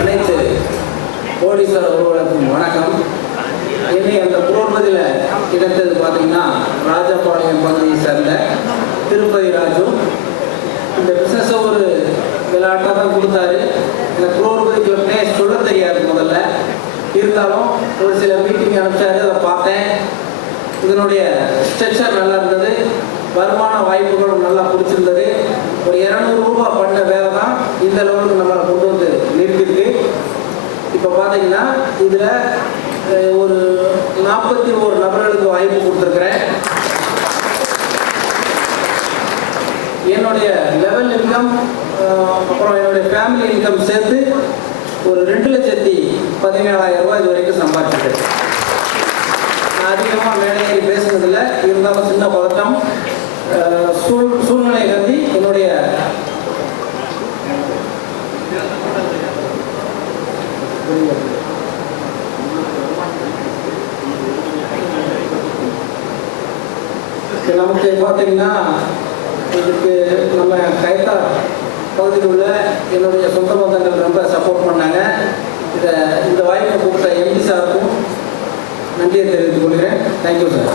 அனைத்து போலீசார் ஒருவருக்கும் வணக்கம். என்னை அந்த புரோபதியில் கிடைத்தது பார்த்தீங்கன்னா ராஜபாளையம் பகுதியை சேர்ந்த திருப்பதி ராஜு. இந்த பிஸ்னஸை ஒரு விளையாட்டாக தான் கொடுத்தாரு. இந்த புரோபதி கிளப்னே சொல்ல தெரியாது முதல்ல, இருந்தாலும் ஒரு சில மீட்டிங் அனுப்பிச்சாரு, அதை பார்த்தேன். இதனுடைய ஸ்ட்ரக்சர் நல்லா இருந்தது, வருமான வாய்ப்புகளும் நல்லா பிடிச்சிருந்தது. ஒரு 200 ரூபாய் பண்ண வேலை தான் இந்த லெவலுக்கு நம்மளை கொண்டு வந்து நிறுத்திருக்கு. இப்போ பார்த்தீங்கன்னா இதில் ஒரு 41 நபர்களுக்கு வாய்ப்பு கொடுத்துருக்குறேன். என்னுடைய லெவல் இன்கம் அப்புறம் என்னுடைய ஃபேமிலி இன்கம் சேர்த்து ஒரு 2,17,000 ரூபாய் இது வரைக்கும் சம்பாதிச்சிருக்கேன். நான் அதிகமாக மேடையை பேசுனதில்லை, இருந்தாலும் சின்ன பதட்டம் சூழ்நிலை கருதி என்னுடைய நமக்கு பார்த்தீங்கன்னா இதுக்கு நம்ம கைத்தா பகுதியில் உள்ள என்னுடைய சொந்த பந்தங்கள் ரொம்ப சப்போர்ட் பண்ணாங்க. இந்த வாய்ப்பை கொடுத்த எம்பி சாருக்கும் நன்றியை தெரிவித்துக் கொள்கிறேன். Thank you sir.